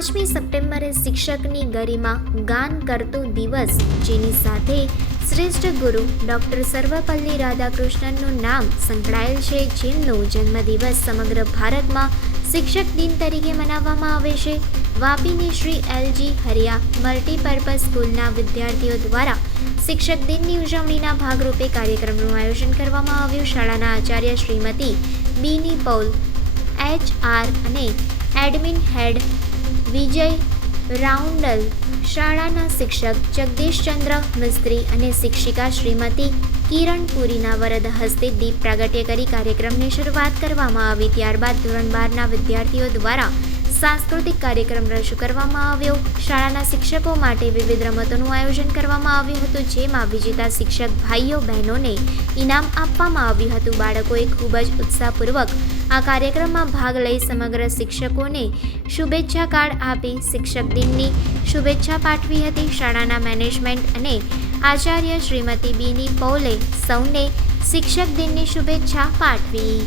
5મી સપ્ટેમ્બરે શિક્ષકની ગરિમા ગાન કરતો દિવસ, જેની સાથે શ્રેષ્ઠ ગુરુ ડૉક્ટર સર્વપલ્લી રાધાકૃષ્ણનનું નામ સંકળાયેલ છે, જેમનો જન્મદિવસ સમગ્ર ભારતમાં શિક્ષક દિન તરીકે મનાવવામાં આવે છે. વાપીની શ્રી એલજી હરિયા મલ્ટીપર્પઝ સ્કૂલના વિદ્યાર્થીઓ દ્વારા શિક્ષક દિનની ઉજવણીના ભાગરૂપે કાર્યક્રમનું આયોજન કરવામાં આવ્યું. શાળાના આચાર્ય શ્રીમતી બીની પૌલ, HR અને એડમિન હેડ વિજય રાઉન્ડલ, શાળાના શિક્ષક જગદીશચંદ્ર મિસ્ત્રી અને શિક્ષિકા શ્રીમતી કિરણ પુરીના વરદ હસ્તે દીપ પ્રાગટ્ય કરી કાર્યક્રમની શરૂઆત કરવામાં આવી. ત્યારબાદ ધોરણ 12ના વિદ્યાર્થીઓ દ્વારા સાંસ્કૃતિક કાર્યક્રમ રજૂ કરવામાં આવ્યો. શાળાના શિક્ષકો માટે વિવિધ રમતોનું આયોજન કરવામાં આવ્યું હતું, જેમાં વિજેતા શિક્ષક ભાઈઓ બહેનોને ઇનામ આપવામાં આવ્યું હતું. બાળકોએ ખૂબ જ ઉત્સાહપૂર્વક આ કાર્યક્રમમાં ભાગ લઈ સમગ્ર શિક્ષકોને શુભેચ્છા કાર્ડ આપી શિક્ષક દિનની શુભેચ્છા પાઠવી હતી. શાળાના મેનેજમેન્ટ અને આચાર્ય શ્રીમતી બીની પૌલે સૌને શિક્ષક દિનની શુભેચ્છા પાઠવી.